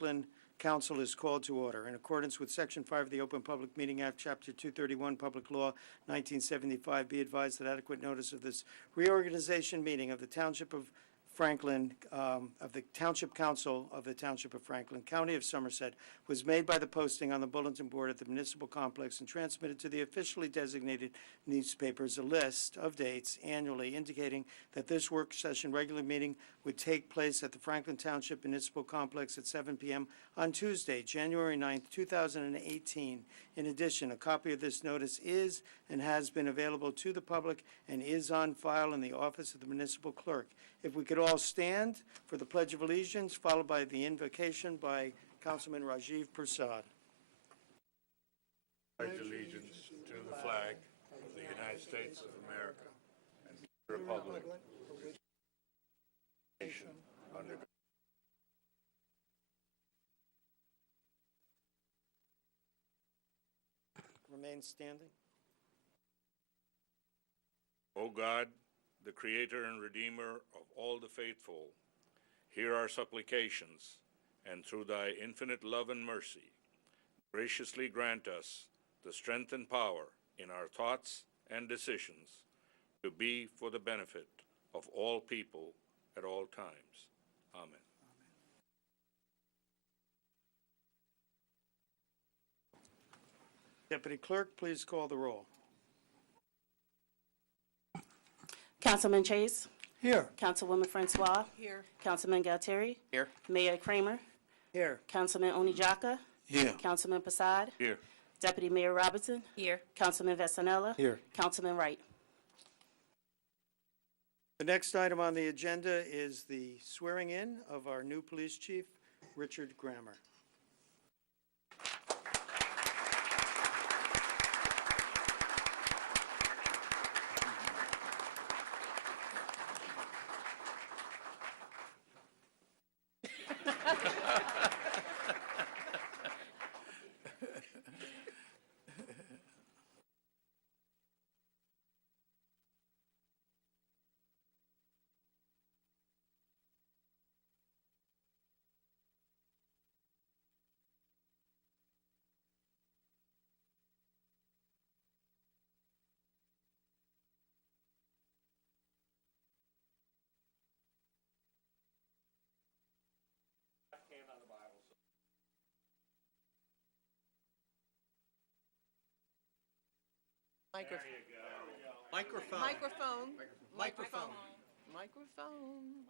Franklin Council is called to order. In accordance with Section 5 of the Open Public Meeting Act, Chapter 231, Public Law 1975, be advised that adequate notice of this reorganization meeting of the Township of Franklin, of the Township Council of the Township of Franklin, County of Somerset, was made by the posting on the bulletin board at the municipal complex and transmitted to the officially designated newspapers a list of dates annually indicating that this work session regular meeting would take place at the Franklin Township Municipal Complex at 7 p.m. on Tuesday, January 9th, 2018. In addition, a copy of this notice is and has been available to the public and is on file in the office of the municipal clerk. If we could all stand for the Pledge of Allegiance, followed by the invocation by Councilman Rajiv Prasad. Pledge allegiance to the flag of the United States of America and to the republic for which nation under God. Remain standing. O God, the Creator and Redeemer of all the faithful, hear our supplications, and through thy infinite love and mercy, graciously grant us the strength and power in our thoughts and decisions to be for the benefit of all people at all times. Amen. Deputy Clerk, please call the roll. Councilman Chase. Here. Councilwoman Francois. Here. Councilman Galtieri. Here. Mayor Kramer. Here. Councilman Onijaka. Here. Councilman Prasad. Here. Deputy Mayor Robertson. Here. Councilman Vesanella. Here. Councilman Wright. The next item on the agenda is the swearing in of our new police chief, Richard Grammer. Microphone. Microphone. Microphone. Microphone.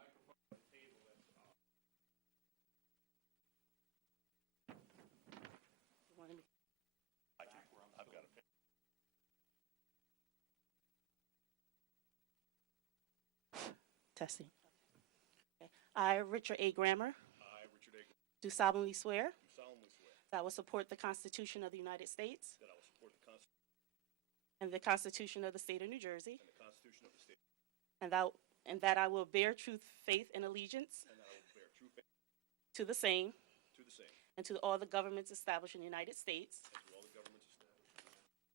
Testing. Okay. I, Richard A. Grammer, I, Richard A. do solemnly swear do solemnly swear that I will support the Constitution of the United States that I will support the Constitution and the Constitution of the State of New Jersey, and the Constitution of the State, and that I will bear truth, faith, and allegiance and that I will bear true faith to the same to the same and to all the governments established in the United States and to all the governments established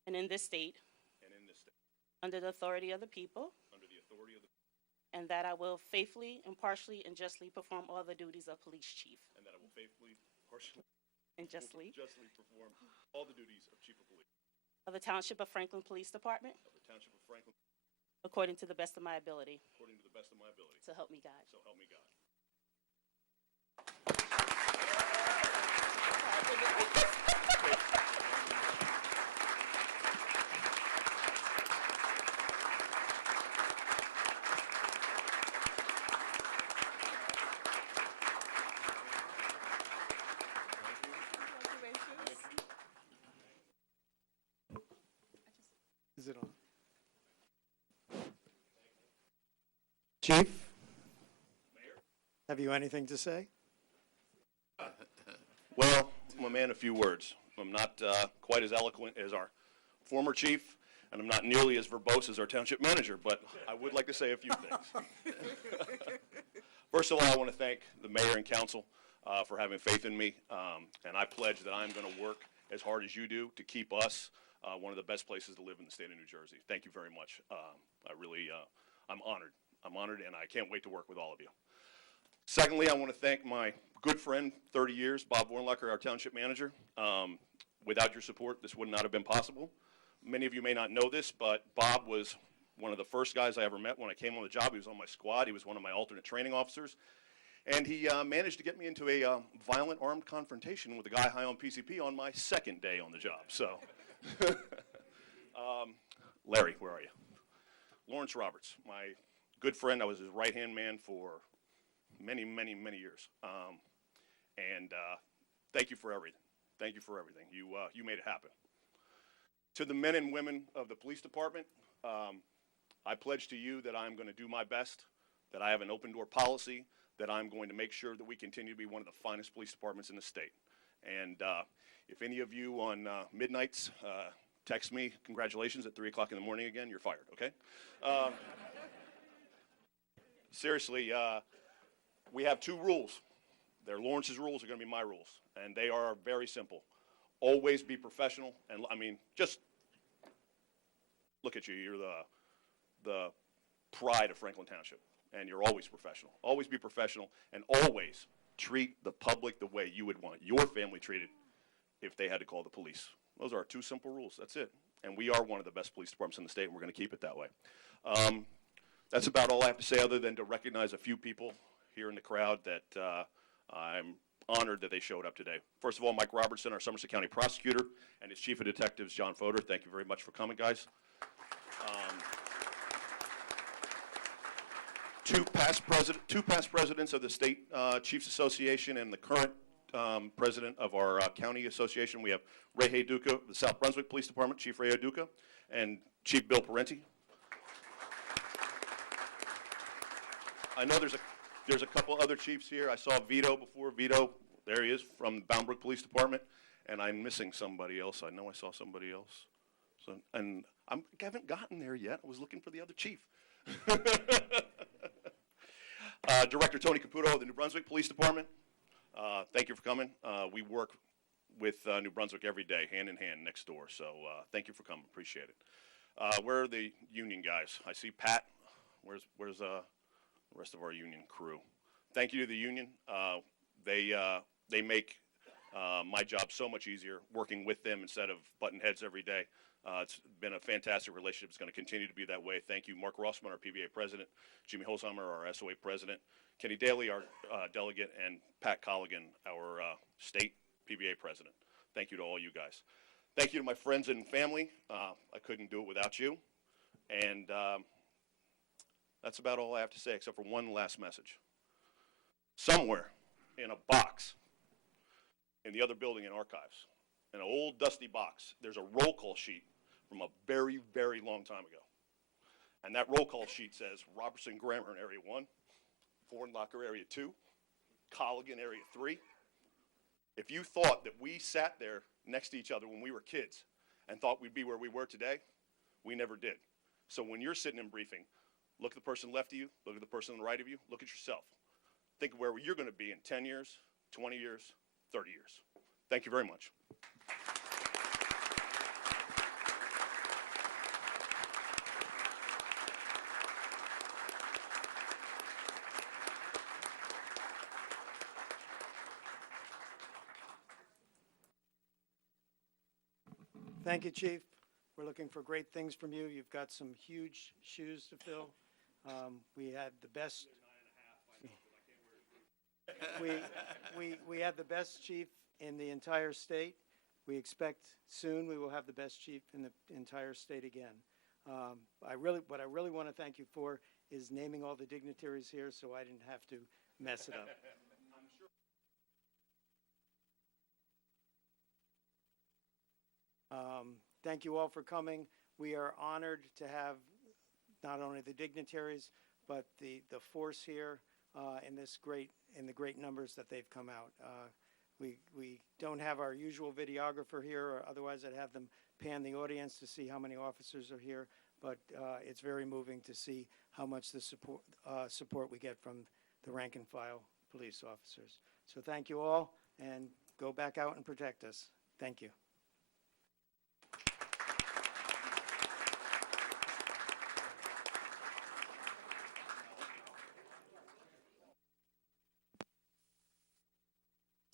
and in this state and in this state, under the authority of the people, under the authority of the and that I will faithfully, impartially, and justly perform all the duties of police chief. and that I will faithfully, partially, And justly. perform all the duties of Chief of Police Of the Township of Franklin Police Department, of the Township of Franklin, according to the best of my ability. according to the best of my ability. So help me God. So help me God. Is it on? Chief? Have you anything to say? Well, I'm a man of few words. I'm not quite as eloquent as our former chief, and I'm not nearly as verbose as our township manager, but I would like to say a few things. First of all, I want to thank the mayor and council for having faith in me, and I pledge that I'm going to work as hard as you do to keep us one of the best places to live in the state of New Jersey. Thank you very much. I'm honored. I'm honored, and I can't wait to work with all of you. Secondly, I want to thank my good friend, 30 years, Bob Warnlacher, our township manager. Without your support, this would not have been possible. Many of you may not know this, but Bob was one of the first guys I ever met when I came on the job. He was on my squad. He was one of my alternate training officers. And he managed to get me into a violent armed confrontation with a guy high on PCP on my second day on the job. So, Larry, where are you? Lawrence Roberts, my good friend. I was his right-hand man for many, many, many years. Thank you for everything. Thank you for everything. You made it happen. To the men and women of the police department, I pledge to you that I'm going to do my best, that I have an open door policy, that I'm going to make sure that we continue to be one of the finest police departments in the state. And if any of you on midnights text me, congratulations, at 3 o'clock in the morning again, you're fired, okay? Seriously, we have 2 rules. They're Lawrence's rules, are going to be my rules. And they are very simple. Always be professional. And I mean, just look at you. You're the pride of Franklin Township. And you're always professional. Always be professional. And always treat the public the way you would want your family treated if they had to call the police. Those are our 2 simple rules. That's it. And we are one of the best police departments in the state, and we're going to keep it that way. That's about all I have to say, other than to recognize a few people here in the crowd that I'm honored that they showed up today. First of all, Mike Robertson, our Somerset County prosecutor, and his chief of detectives, John Fodor. Thank you very much for coming, guys. 2 past presidents of the State Chiefs Association and the current president of our county association. We have Ray Hayduka, the South Brunswick Police Department, Chief Ray Hayduka, and Chief Bill Parenti. I know there's a couple other chiefs here. I saw Vito before. Vito, there he is, from the Boundbrook Police Department. And I'm missing somebody else. I know I saw somebody else. So, and I haven't gotten there yet. I was looking for the other chief. Director Tony Caputo of the New Brunswick Police Department. Thank you for coming. We work with New Brunswick every day, hand in hand, next door. So thank you for coming. Appreciate it. Where are the union guys? I see Pat. Where's the rest of our union crew? Thank you to the union. They make my job so much easier working with them instead of butting heads every day. It's been a fantastic relationship. It's going to continue to be that way. Thank you, Mark Rossman, our PBA president, Jimmy Holzheimer, our SOA president, Kenny Daly, our delegate, and Pat Colligan, our state PBA president. Thank you to all you guys. Thank you to my friends and family. I couldn't do it without you. And that's about all I have to say, except for one last message. Somewhere in a box in the other building in archives, an old dusty box, there's a roll call sheet from a very, very long time ago. And that roll call sheet says Robertson Grammar in Area 1, Vornlacher Area 2, Colligan Area 3. If you thought that we sat there next to each other when we were kids and thought we'd be where we were today, we never did. So when you're sitting in briefing, look at the person left of you, look at the person on the right of you, look at yourself. Think of where you're going to be in 10 years, 20 years, 30 years. Thank you very much. Thank you, Chief. We're looking for great things from you. You've got some huge shoes to fill. We had the best. We had the best chief in the entire state. We expect soon we will have the best chief in the entire state again. What I really want to thank you for is naming all the dignitaries here, so I didn't have to mess it up. Thank you all for coming. We are honored to have not only the dignitaries, but the force here in the great numbers that they've come out. We don't have our usual videographer here, or otherwise I'd have them pan the audience to see how many officers are here. But it's very moving to see how much the support we get from the rank and file police officers. So thank you all, and go back out and protect us. Thank you.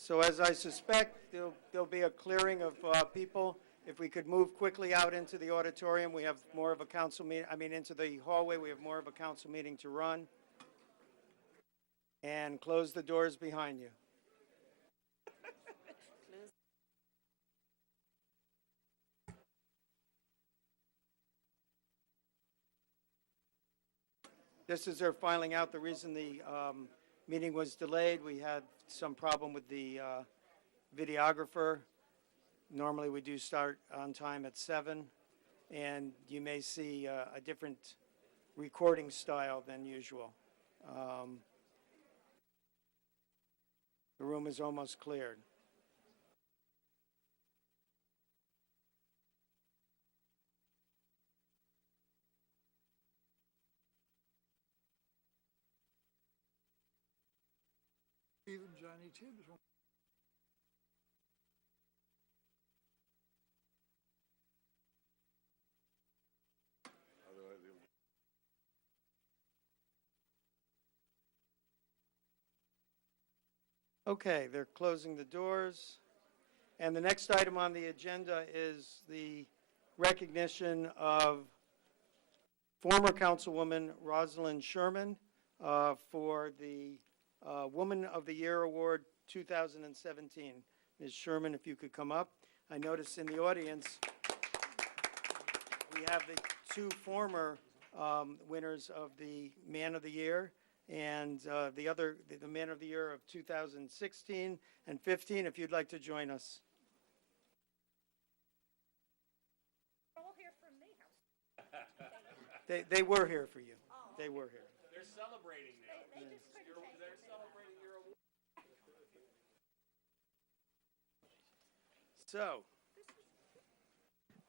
So as I suspect, there'll be a clearing of people. If we could move quickly out into the auditorium, we have more of a council meeting, into the hallway, we have more of a council meeting to run. And close the doors behind you. Just as they're filing out, the reason the meeting was delayed, we had some problem with the videographer. Normally, we do start on time at 7, and you may see a different recording style than usual. The room is almost cleared. Even Johnny Tibbs. Okay, they're closing the doors. And the next item on the agenda is the recognition of former Councilwoman Rosalind Sherman for the Woman of the Year Award 2017. Ms. Sherman, if you could come up. I notice in the audience we have the two former winners of the Man of the Year and the Man of the Year of 2016 and 15, if you'd like to join us. All here from me. They were here for you. They were here. They're celebrating now. They just couldn't take They're celebrating your award. So,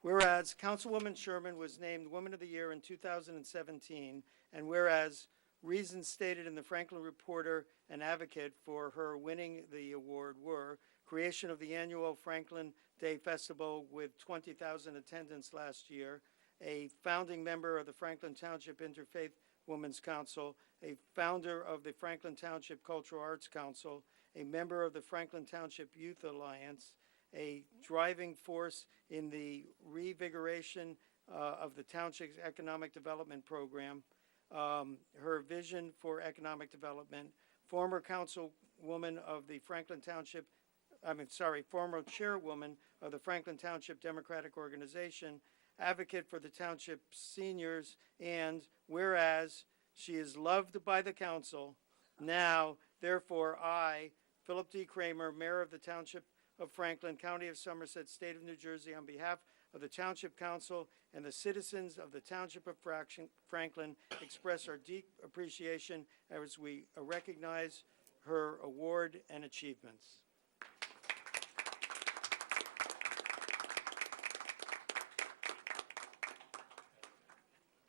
whereas Councilwoman Sherman was named Woman of the Year in 2017, and whereas reasons stated in the Franklin Reporter and Advocate for her winning the award were creation of the annual Franklin Day Festival with 20,000 attendance last year, a founding member of the Franklin Township Interfaith Women's Council, a founder of the Franklin Township Cultural Arts Council, a member of the Franklin Township Youth Alliance, a driving force in the revigoration of the township's economic development program, her vision for economic development, former councilwoman of the Franklin Township, former chairwoman of the Franklin Township Democratic Organization, advocate for the township seniors, and whereas she is loved by the council, now, therefore, I, Philip D. Kramer, Mayor of the Township of Franklin, County of Somerset, State of New Jersey, on behalf of the Township Council and the citizens of the Township of Franklin, express our deep appreciation as we recognize her award and achievements.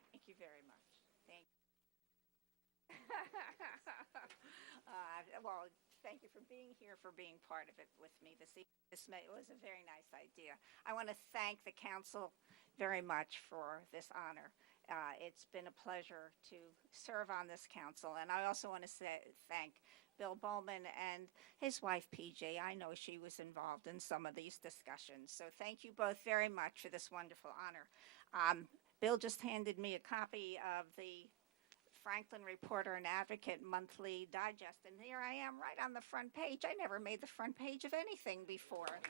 Thank you very much. Thank you. Well, thank you for being here, for being part of it with me this evening. This was a very nice idea. I want to thank the council very much for this honor. It's been a pleasure to serve on this council, and I also want to thank Bill Bowman and his wife, PJ. I know she was involved in some of these discussions, so thank you both very much for this wonderful honor. Bill just handed me a copy of the Franklin Reporter and Advocate Monthly Digest, and here I am right on the front page. I never made the front page of anything before.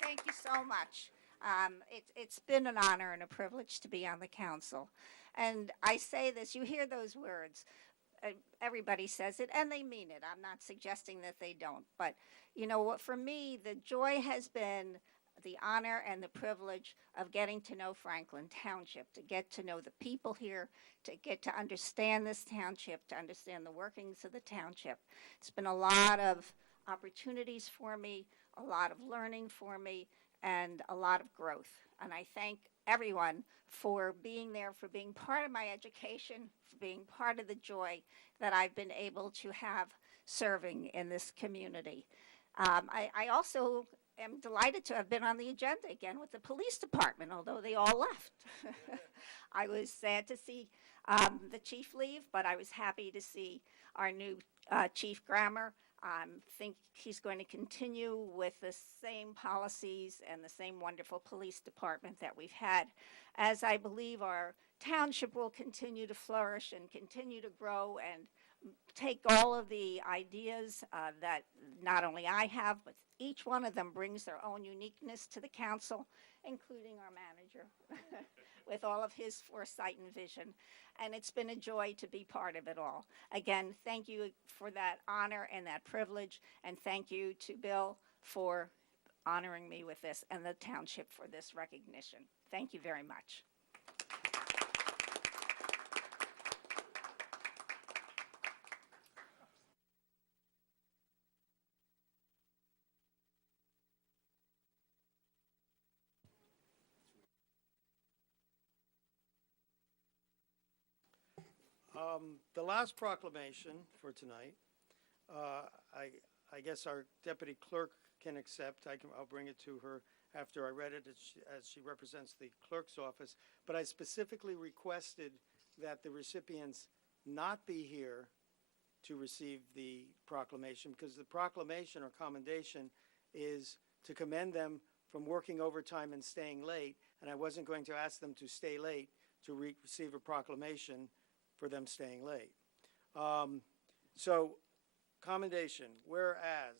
Thank you so much. It's been an honor and a privilege to be on the council. And I say this, you hear those words, everybody says it, and they mean it. I'm not suggesting that they don't. But, you know what, for me, the joy has been the honor and the privilege of getting to know Franklin Township, to get to know the people here, to get to understand this township, to understand the workings of the township. It's been a lot of opportunities for me, a lot of learning for me, and a lot of growth. And I thank everyone for being there, for being part of my education, for being part of the joy that I've been able to have serving in this community. I also am delighted to have been on the agenda again with the police department, although they all left. I was sad to see the chief leave, but I was happy to see our new Chief Grammer. Think he's going to continue with the same policies and the same wonderful police department that we've had, as I believe our township will continue to flourish and continue to grow and take all of the ideas that not only I have, but each one of them brings their own uniqueness to the council, including our manager, with all of his foresight and vision. And it's been a joy to be part of it all. Again, thank you for that honor and that privilege, and thank you to Bill for honoring me with this and the township for this recognition. Thank you very much. The last proclamation for tonight, I guess our deputy clerk can accept. I'll bring it to her after I read it, as she represents the clerk's office. But I specifically requested that the recipients not be here to receive the proclamation, because the proclamation or commendation is to commend them from working overtime and staying late, and I wasn't going to ask them to stay late to receive a proclamation for them staying late. So, commendation. Whereas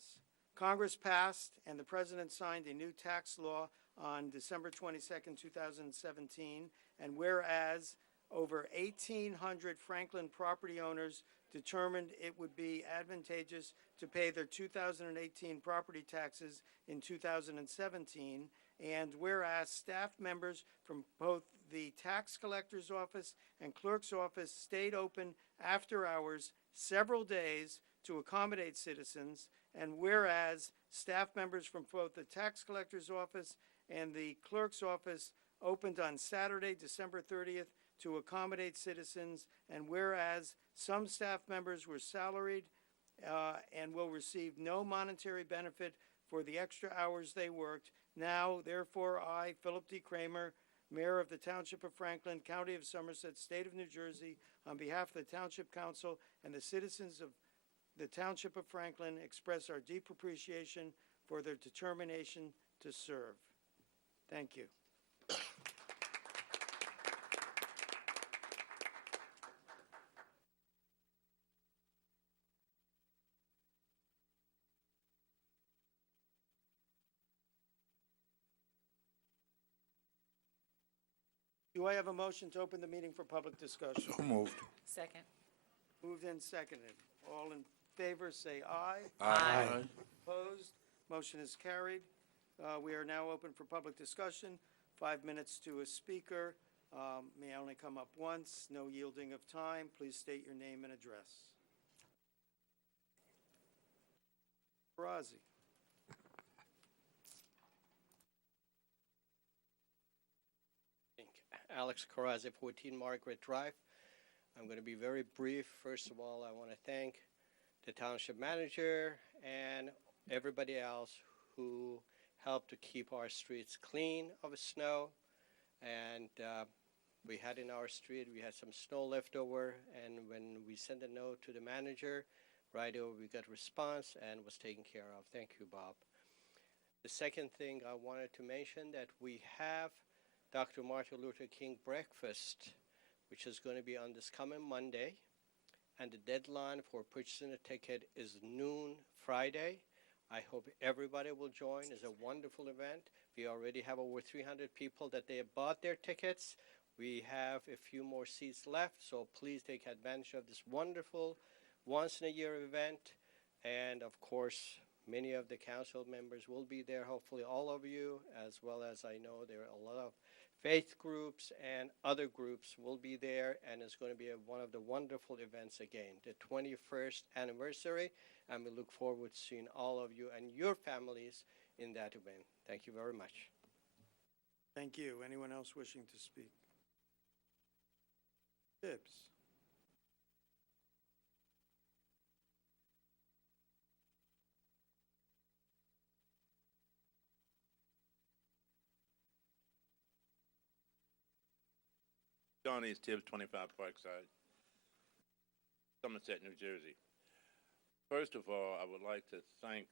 Congress passed and the President signed a new tax law on December 22nd, 2017, and whereas over 1,800 Franklin property owners determined it would be advantageous to pay their 2018 property taxes in 2017, and whereas staff members from both the tax collector's office and clerk's office stayed open after hours several days to accommodate citizens, and whereas staff members from both the tax collector's office and the clerk's office opened on Saturday, December 30th, to accommodate citizens, and whereas some staff members were salaried and will receive no monetary benefit for the extra hours they worked, now, therefore, I, Philip D. Kramer, Mayor of the Township of Franklin, County of Somerset, State of New Jersey, on behalf of the Township Council and the citizens of the Township of Franklin, express our deep appreciation for their determination to serve. Thank you. Do I have a motion to open the meeting for public discussion? So moved. Second. Moved and seconded. All in favor, say aye. Aye. Opposed? Motion is carried. We are now open for public discussion. 5 minutes to a speaker. May only come up once. No yielding of time. Please state your name and address. Razi. Alex Carrazzi, 14 Margaret Drive. I'm going to be very brief. First of all, I want to thank the township manager and everybody else who helped to keep our streets clean of snow. And we had in our street, we had some snow left over, and when we sent a note to the manager, right over we got response and was taken care of. Thank you, Bob. The second thing I wanted to mention that we have Dr. Martin Luther King breakfast, which is going to be on this coming Monday, and the deadline for purchasing a ticket is noon Friday. I hope everybody will join. It's a wonderful event. We already have over 300 people that they have bought their tickets. We have a few more seats left, so please take advantage of this wonderful once-in-a-year event. And of course, many of the council members will be there, hopefully all of you, as well as I know there are a lot of faith groups and other groups will be there, and it's going to be one of the wonderful events again, the 21st anniversary, and we look forward to seeing all of you and your families in that event. Thank you very much. Thank you. Anyone else wishing to speak? Tibbs. Johnny's Tibbs, 25 Parkside, Somerset, New Jersey. First of all, I would like to thank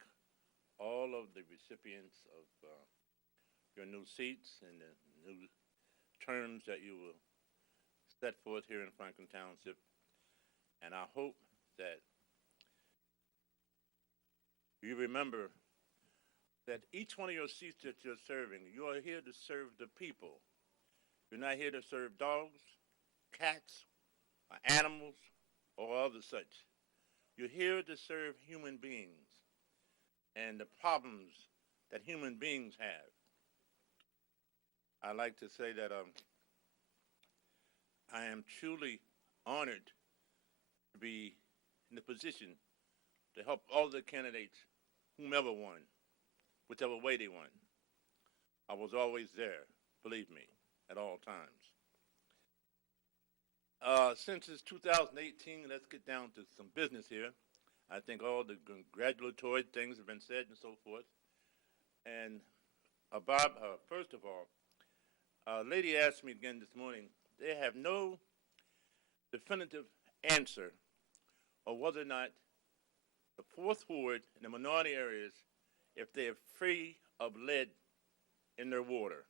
all of the recipients of your new seats and the new terms that you will set forth here in Franklin Township. And I hope that you remember that each one of your seats that you're serving, you are here to serve the people. You're not here to serve dogs, cats, or animals, or other such. You're here to serve human beings and the problems that human beings have. I like to say that I am truly honored to be in the position to help all the candidates, whomever won, whichever way they won. I was always there, believe me, at all times. Since it's 2018, let's get down to some business here. I think all the congratulatory things have been said and so forth. And Bob, first of all, a lady asked me again this morning, they have no definitive answer of whether or not the fourth ward in the minority areas, if they are free of lead in their water.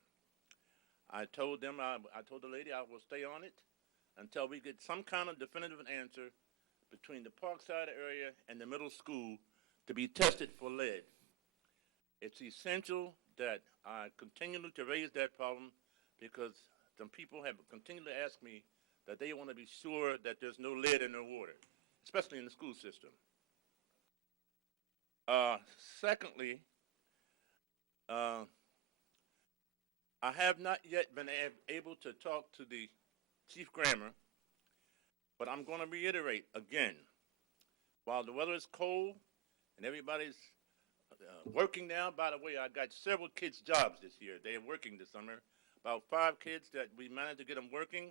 I told them, I told the lady I will stay on it until we get some kind of definitive answer between the Parkside area and the middle school to be tested for lead. It's essential that I continue to raise that problem because some people have continued to ask me that they want to be sure that there's no lead in their water, especially in the school system. Secondly, I have not yet been able to talk to the Chief Grammer, but I'm going to reiterate again, while the weather is cold and everybody's working now, by the way, I got several kids' jobs this year. They are working this summer. About 5 kids that we managed to get them working,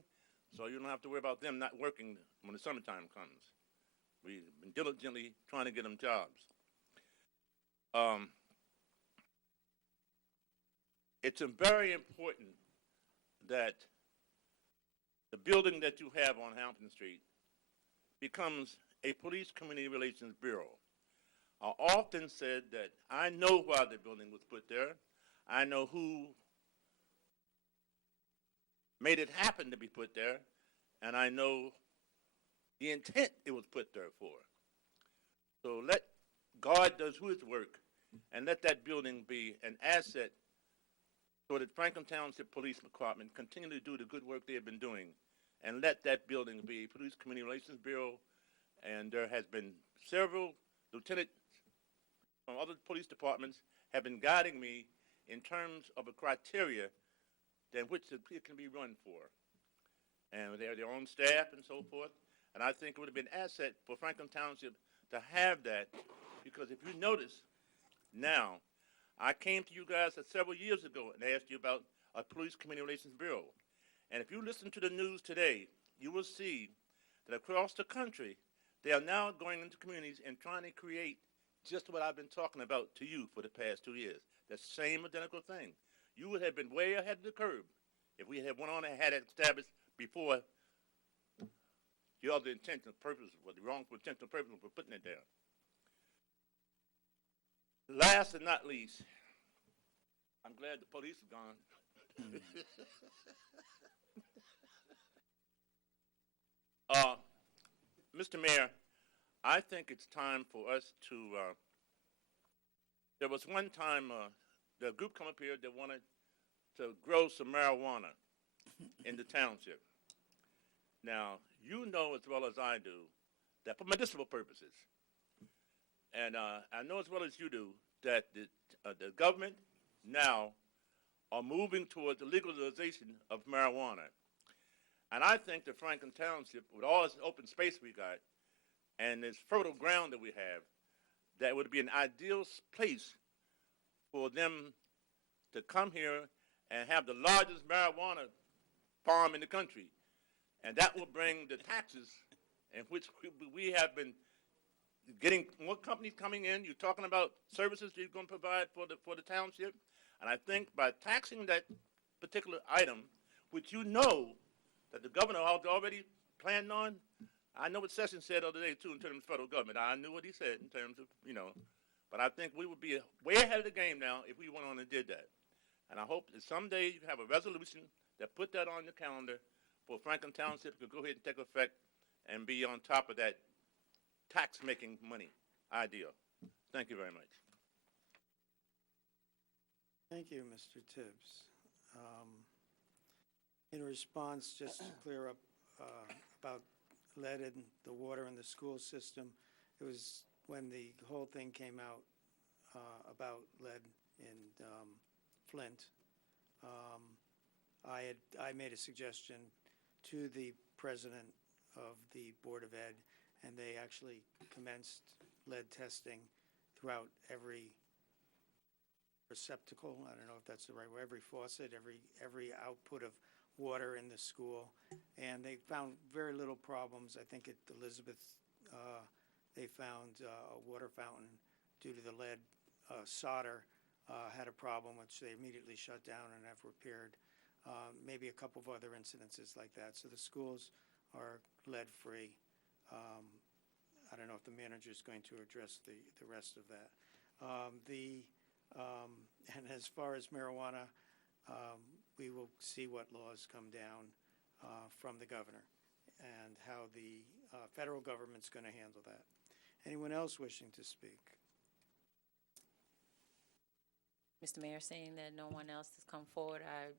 so you don't have to worry about them not working when the summertime comes. We've been diligently trying to get them jobs. It's very important that the building that you have on Hampton Street becomes a police community relations bureau. I often said that I know why the building was put there. I know who made it happen to be put there, and I know the intent it was put there for. So let God does his work, and let that building be an asset so that Franklin Township Police Department continue to do the good work they have been doing, and let that building be a Police Community Relations Bureau. And there has been several lieutenants from other police departments have been guiding me in terms of a criteria than which it can be run for. And they have their own staff and so forth. And I think it would have been an asset for Franklin Township to have that, because if you notice now, I came to you guys several years ago and asked you about a Police Community Relations Bureau. And if you listen to the news today, you will see that across the country, they are now going into communities and trying to create just what I've been talking about to you for the past 2 years. The same identical thing. You would have been way ahead of the curve if we had went on and had it established before the other intentional purpose, or the wrongful intentional purpose for putting it there. Last and not least, I'm glad the police are gone. Mr. Mayor, I think it's time for us to, there was one time the group come up here that wanted to grow some marijuana in the township. Now, you know as well as I do that for medicinal purposes, and I know as well as you do that the government now are moving towards the legalization of marijuana. And I think that Franklin Township, with all this open space we got and this fertile ground that we have, that would be an ideal place for them to come here and have the largest marijuana farm in the country. And that will bring the taxes in which we have been getting more companies coming in. You're talking about services you're going to provide for the township. And I think by taxing that particular item, which you know that the governor has already planned on, I know what Sessions said the other day, too, in terms of federal government. I knew what he said in terms of, but I think we would be way ahead of the game now if we went on and did that. And I hope that someday you have a resolution that put that on the calendar for Franklin Township to go ahead and take effect and be on top of that tax-making money idea. Thank you very much. Thank you, Mr. Tibbs. In response, just to clear up about lead in the water in the school system, it was when the whole thing came out about lead in Flint. I made a suggestion to the president of the Board of Ed, and they actually commenced lead testing throughout every receptacle. I don't know if that's the right word. Every faucet, every output of water in the school, and they found very little problems. I think at Elizabeth, they found a water fountain due to the lead solder had a problem, which they immediately shut down and have repaired. Maybe a couple of other incidences like that. So the schools are lead-free. I don't know if the manager is going to address the rest of that. And as far as marijuana, we will see what laws come down from the governor and how the federal government's going to handle that. Anyone else wishing to speak? Mr. Mayor, seeing that no one else has come forward, I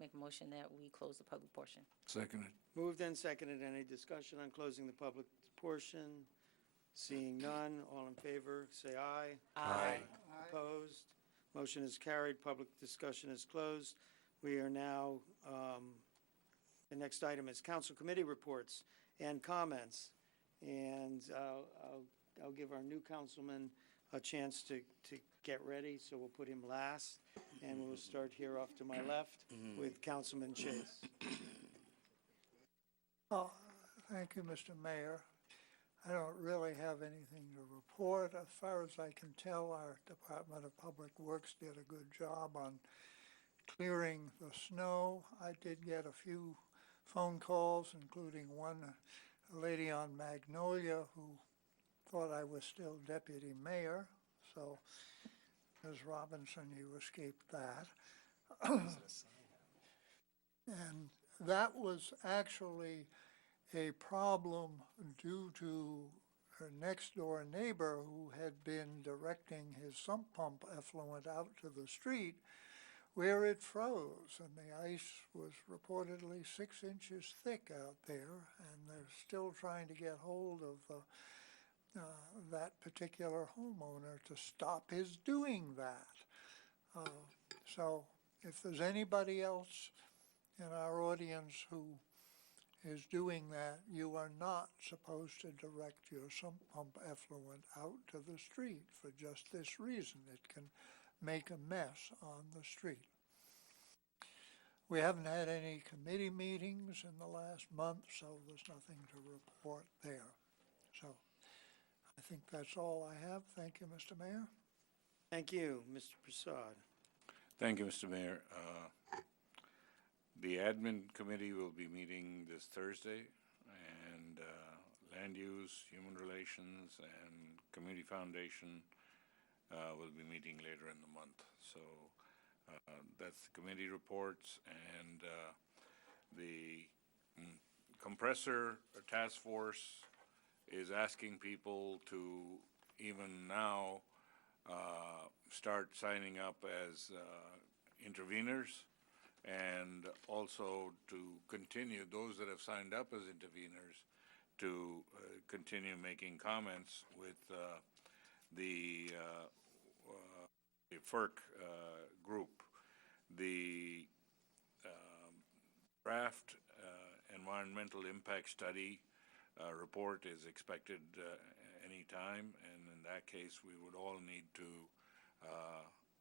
make a motion that we close the public portion. Seconded. Moved and seconded. Any discussion on closing the public portion? Seeing none, all in favor, say aye. Aye. Opposed? Motion is carried. Public discussion is closed. We are now, the next item is council committee reports and comments. And I'll give our new councilman a chance to get ready, so we'll put him last. And we'll start here off to my left with Councilman Chase. Oh, thank you, Mr. Mayor. I don't really have anything to report. As far as I can tell, our Department of Public Works did a good job on clearing the snow. I did get a few phone calls, including one lady on Magnolia who thought I was still deputy mayor. So, Ms. Robinson, you escaped that. And that was actually a problem due to her next door neighbor who had been directing his sump pump effluent out to the street where it froze, and the ice was reportedly 6 inches thick out there, and they're still trying to get hold of that particular homeowner to stop his doing that. So if there's anybody else in our audience who is doing that, you are not supposed to direct your sump pump effluent out to the street for just this reason. It can make a mess on the street. We haven't had any committee meetings in the last month, so there's nothing to report there. So I think that's all I have. Thank you, Mr. Mayor. Thank you, Mr. Prasad. Thank you, Mr. Mayor. The admin committee will be meeting this Thursday, and land use, human relations, and community foundation will be meeting later in the month. So that's the committee reports, and the compressor task force is asking people to even now start signing up as interveners, and also to continue, those that have signed up as interveners, to continue making comments with the FERC group. The draft environmental impact study report is expected any time, and in that case we would all need to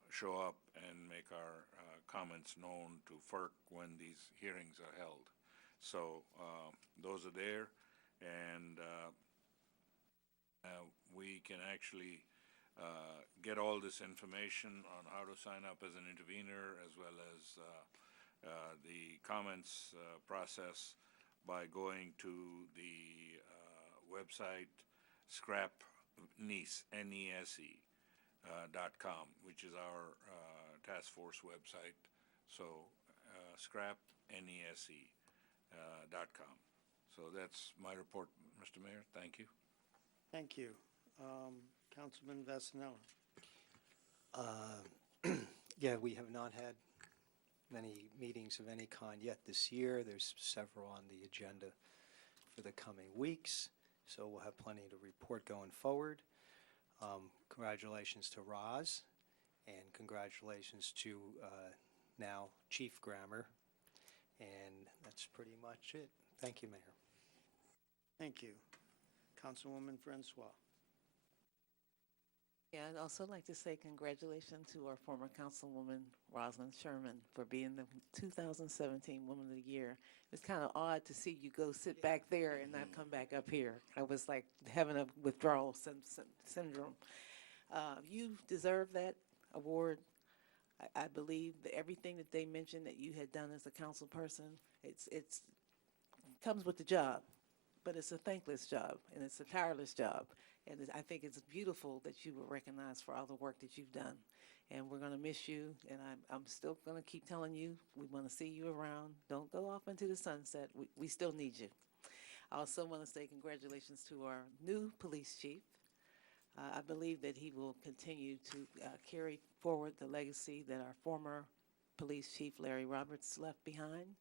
show up and make our comments known to FERC when these hearings are held. So those are there, and we can actually get all this information on how to sign up as an intervener, as well as the comments process, by going to the website scrapnese, N-E-S-E, .com, which is our task force website. So scrapnese, .com. So that's my report, Mr. Mayor. Thank you. Thank you. Councilman Vasanella. Yeah, we have not had many meetings of any kind yet this year. There's several on the agenda for the coming weeks, so we'll have plenty to report going forward. Congratulations to Roz, and congratulations to now Chief Grammer, and that's pretty much it. Thank you, Mayor. Thank you. Councilwoman Francois. Yeah, I'd also like to say congratulations to our former Councilwoman Rosalind Sherman for being the 2017 Woman of the Year. It's kind of odd to see you go sit back there and not come back up here. I was like having a withdrawal syndrome. You deserve that award. I believe that everything that they mentioned that you had done as a council person, it's comes with the job, but it's a thankless job and it's a tireless job. And I think it's beautiful that you were recognized for all the work that you've done. And we're going to miss you, and I'm still going to keep telling you, we want to see you around. Don't go off into the sunset. We still need you. I also want to say congratulations to our new police chief. I believe that he will continue to carry forward the legacy that our former police chief, Larry Roberts, left behind.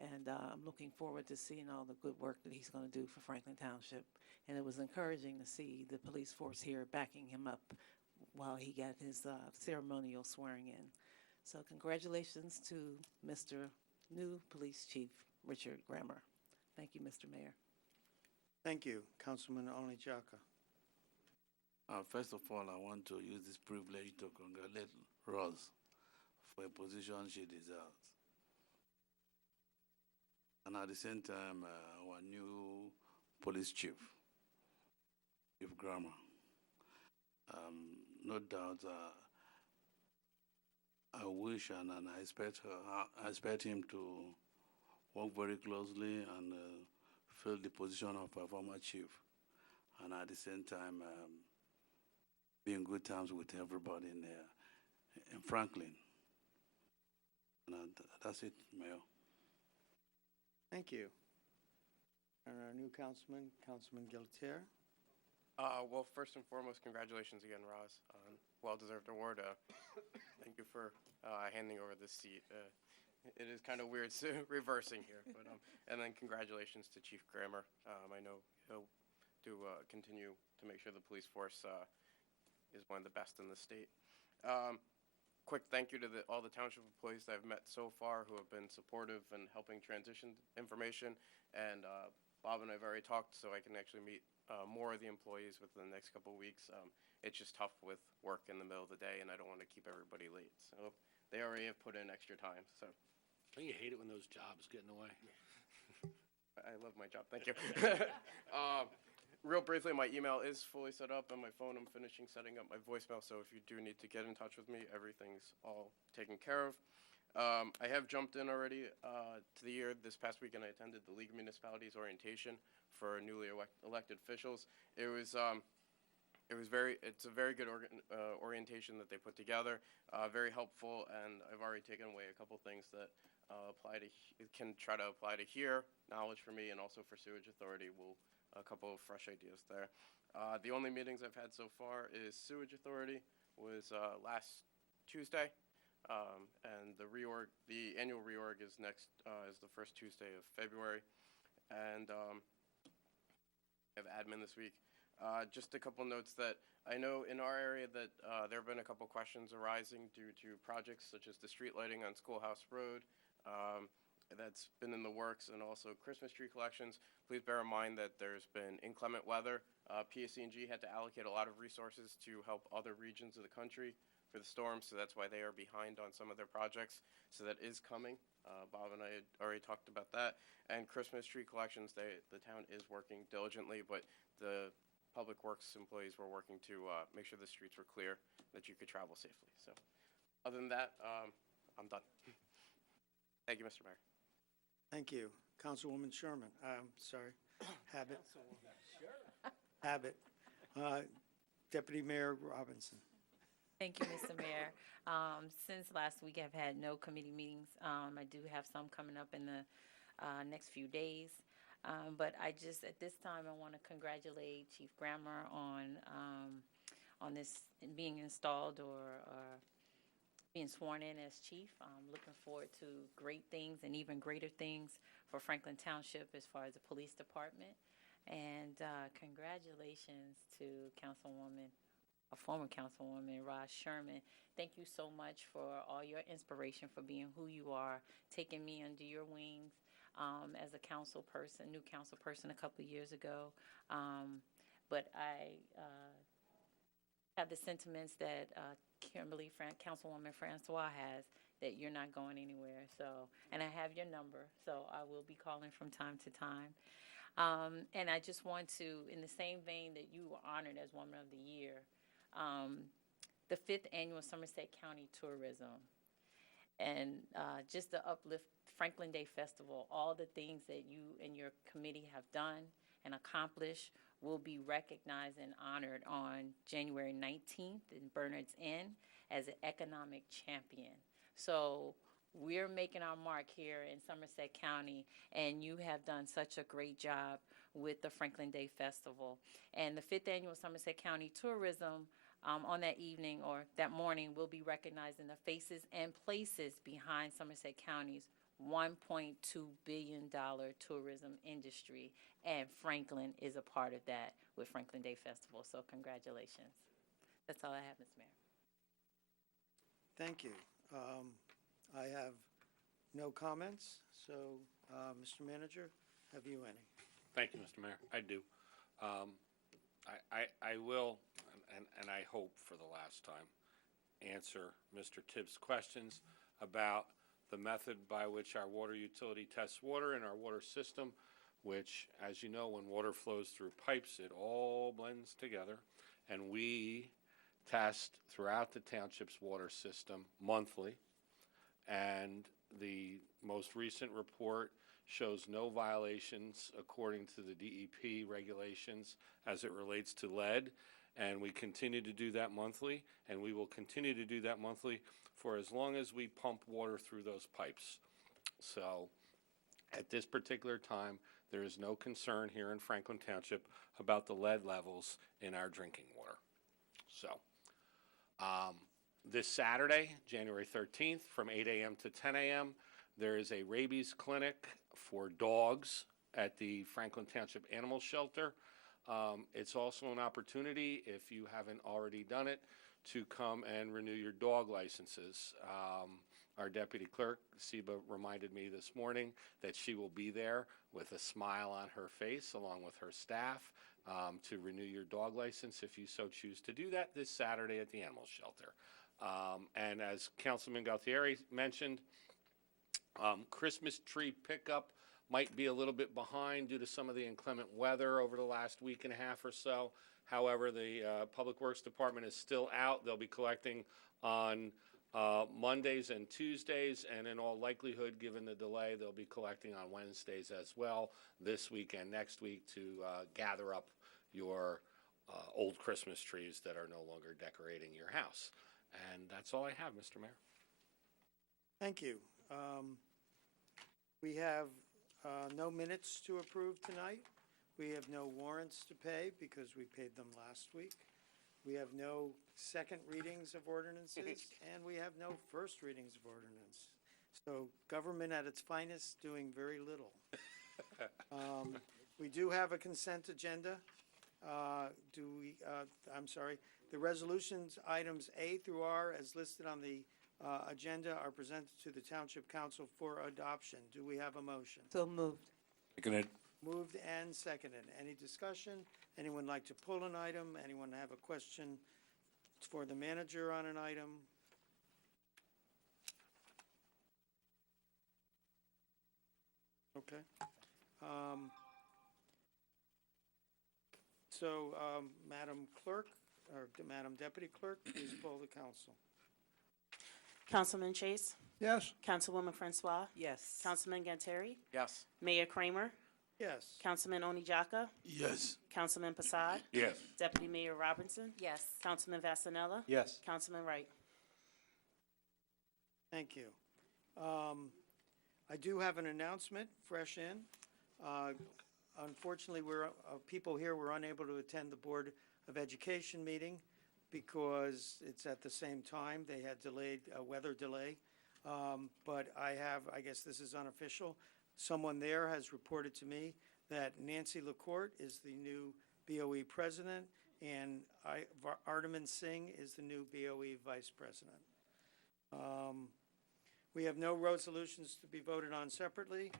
And I'm looking forward to seeing all the good work that he's going to do for Franklin Township. And it was encouraging to see the police force here backing him up while he got his ceremonial swearing in. So congratulations to Mr. New Police Chief Richard Grammer. Thank you, Mr. Mayor. Thank you. Councilman Only Jaka. First of all, I want to use this privilege to congratulate Rose for a position she deserves. And at the same time, our new police chief, Chief Grammer. No doubt, I wish and I expect him to work very closely and fill the position of a former chief, and at the same time be in good terms with everybody in Franklin. And that's it, Mayor. Thank you. And our new councilman, Councilman Giltier. Well, first and foremost, congratulations again, Roz, on well-deserved award. Thank you for handing over this seat. It is kind of weird reversing here, but and then congratulations to Chief Grammer. I know he'll continue to make sure the police force is one of the best in the state. Quick thank you to all the township employees that I've met so far who have been supportive and helping transition information. And Bob and I have already talked, so I can actually meet more of the employees within the next couple of weeks. It's just tough with work in the middle of the day, and I don't want to keep everybody late. So they already have put in extra time. So don't you hate it when those jobs get in the way? I love my job. Thank you. Real briefly, my email is fully set up, and my phone, I'm finishing setting up my voicemail, so if you do need to get in touch with me, everything's all taken care of. I have jumped in already to the year. This past weekend, I attended the League of Municipalities orientation for newly elected officials. It's a very good orientation that they put together, very helpful, and I've already taken away a couple things that can try to apply to here, knowledge for me, and also for Sewage Authority. A couple of fresh ideas there. The only meetings I've had so far is Sewage Authority was last Tuesday, and the annual reorg is is the first Tuesday of February, and I have admin this week. Just a couple notes that I know in our area that there have been a couple questions arising due to projects such as the street lighting on Schoolhouse Road. That's been in the works, and also Christmas tree collections. Please bear in mind that there's been inclement weather. PSC&G had to allocate a lot of resources to help other regions of the country for the storms, so that's why they are behind on some of their projects. So that is coming. Bob and I had already talked about that. And Christmas tree collections, the town is working diligently, but the public works employees were working to make sure the streets were clear, that you could travel safely. So other than that, I'm done. Thank you, Mr. Mayor. Thank you. Councilwoman Sherman. Sorry, Habit. Councilwoman Sherman. habit. Deputy Mayor Robinson. Thank you, Mr. Mayor. Since last week, I've had no committee meetings. I do have some coming up in the next few days. But at this time, I want to congratulate Chief Grammer on this being installed or being sworn in as chief. I'm looking forward to great things and even greater things for Franklin Township as far as the police department. And congratulations to former Councilwoman Roz Sherman. Thank you so much for all your inspiration, for being who you are, taking me under your wings as a new council person a couple of years ago. But I have the sentiments that Councilwoman Francois has, that you're not going anywhere. So, and I have your number, so I will be calling from time to time. And I just want to, in the same vein that you were honored as Woman of the Year, the 5th Annual Somerset County Tourism, and just to uplift Franklin Day Festival, all the things that you and your committee have done and accomplished will be recognized and honored on January 19th in Bernard's Inn as an economic champion. So we're making our mark here in Somerset County, and you have done such a great job with the Franklin Day Festival. And the 5th Annual Somerset County Tourism on that evening or that morning will be recognizing the faces and places behind Somerset County's $1.2 billion tourism industry, and Franklin is a part of that with Franklin Day Festival. So congratulations. That's all I have, Mr. Mayor. Thank you. I have no comments, so Mr. Manager, have you any? Thank you, Mr. Mayor. I do. I will, and I hope for the last time, answer Mr. Tibbs' questions about the method by which our water utility tests water in our water system, which, as you know, when water flows through pipes, it all blends together. And we test throughout the township's water system monthly. And the most recent report shows no violations according to the DEP regulations as it relates to lead. And we continue to do that monthly, and we will continue to do that monthly for as long as we pump water through those pipes. So at this particular time, there is no concern here in Franklin Township about the lead levels in our drinking water. So this Saturday, January 13th, from 8 a.m. to 10 a.m., there is a rabies clinic for dogs at the Franklin Township Animal Shelter. It's also an opportunity, if you haven't already done it, to come and renew your dog licenses. Our deputy clerk, Seba, reminded me this morning that she will be there with a smile on her face along with her staff to renew your dog license if you so choose to do that this Saturday at the animal shelter. And as Councilman Galtieri mentioned, Christmas tree pickup might be a little bit behind due to some of the inclement weather over the last week and a half or so. However, the Public Works Department is still out. They'll be collecting on Mondays and Tuesdays, and in all likelihood, given the delay, they'll be collecting on Wednesdays as well this week and next week to gather up your old Christmas trees that are no longer decorating your house. And that's all I have, Mr. Mayor. Thank you. We have no minutes to approve tonight. We have no warrants to pay because we paid them last week. We have no second readings of ordinances, and we have no first readings of ordinance. So government at its finest, doing very little. We do have a consent agenda. I'm sorry. The resolutions, items A through R, as listed on the agenda, are presented to the Township Council for adoption. Do we have a motion? So moved. Seconded. Moved and seconded. Any discussion? Anyone like to pull an item? Anyone have a question for the manager on an item? Okay. Madam Clerk, or Madam Deputy Clerk, please poll the council. Councilman Chase? Yes. Councilwoman Francois? Yes. Councilman Ganteri? Yes. Mayor Kramer? Yes. Councilman Onijaka, Yes. Councilman Pasad, Yes. Deputy Mayor Robinson, Yes. Councilman Vasanella, Yes. Councilman Wright. Thank you. I do have an announcement, fresh in. Unfortunately, people here were unable to attend the Board of Education meeting because it's at the same time. They had a weather delay. But I guess this is unofficial. Someone there has reported to me that Nancy LaCourte is the new BOE president, and Ardaman Singh is the new BOE vice president. We have no resolutions to be voted on separately.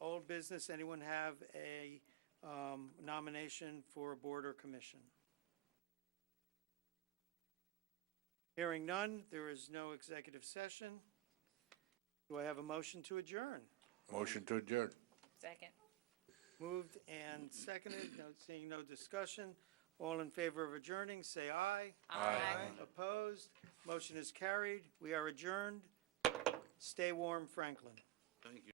Old business, anyone have a nomination for a board or commission? Hearing none, there is no executive session. Do I have a motion to adjourn? Motion to adjourn. Second. Moved and seconded, seeing no discussion. All in favor of adjourning, say aye. Aye. Opposed? Motion is carried. We are adjourned. Stay warm, Franklin. Thank you.